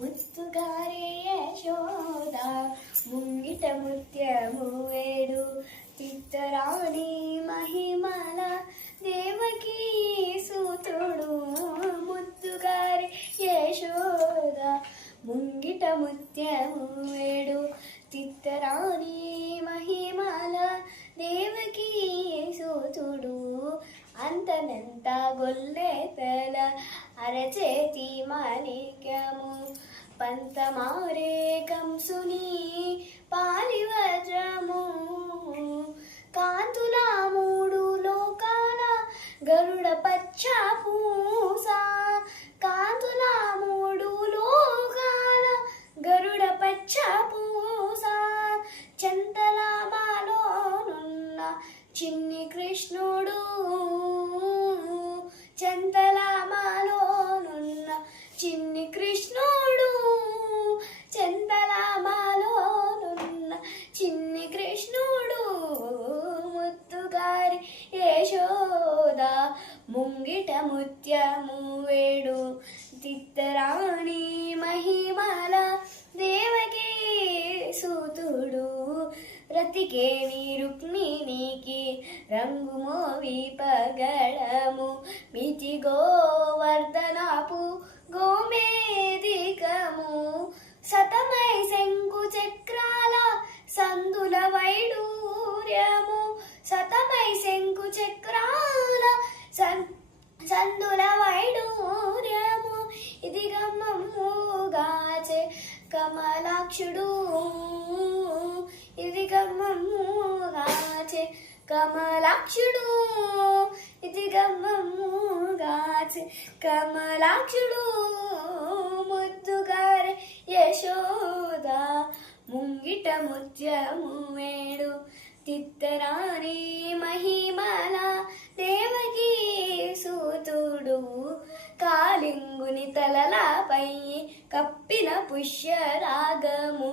ముత్తుగారే యశోద ముంగిట ముత్యము వేడు చిత్తరాణి మహిమల దేవకీ సూతుడు. ముత్తుగారే యశోద ముంగిట ముత్యము వేడు చిత్తరాణి మహిమల దేవకీ సూతుడు. అంతనంత గొల్లెతల అరచేతి మాణిక్యము పంతమారే కంసుని పాలివజ్రము. కాంతుల మూడు లోకాల గరుడ పచ్చ పూస. కాంతుల మూడు లోకాల గరుడ పచ్చ పూస. చెంతలామాలోనున్న చిన్ని కృష్ణుడు. చెంతలామాలోనున్న చిన్ని కృష్ణుడు. చెంతలామాలోనున్న చిన్ని కృష్ణుడు. ముత్తుగారి యశోద ముంగిట ముత్యము వేడు చిత్తరాణి మహిమల దేవకీ సూతుడు. రతికేని రుక్మిణికి రంగు మోవి పగడము మితి గోవర్ధనపు గోమేదికము. శతమై శంకు చక్రాల సందుల వైడూర్యము. శతమై శంకు చక్రాల సందుల వైడూర్యము. ఇది గమ్మమ్ముగాచే కమలాక్షుడు. ఇది గమ్మమ్ముగాచే కమలాక్షుడు. ఇది గమ్మమ్ముగాచే కమలాక్షుడు. ముద్దుగారే యశోద ముంగిట ముత్యము వేడు చిత్తరాణి మహిమల దేవకీ సూతుడు. కాలింగుని తలలపై కప్పిన పుష్యరాగము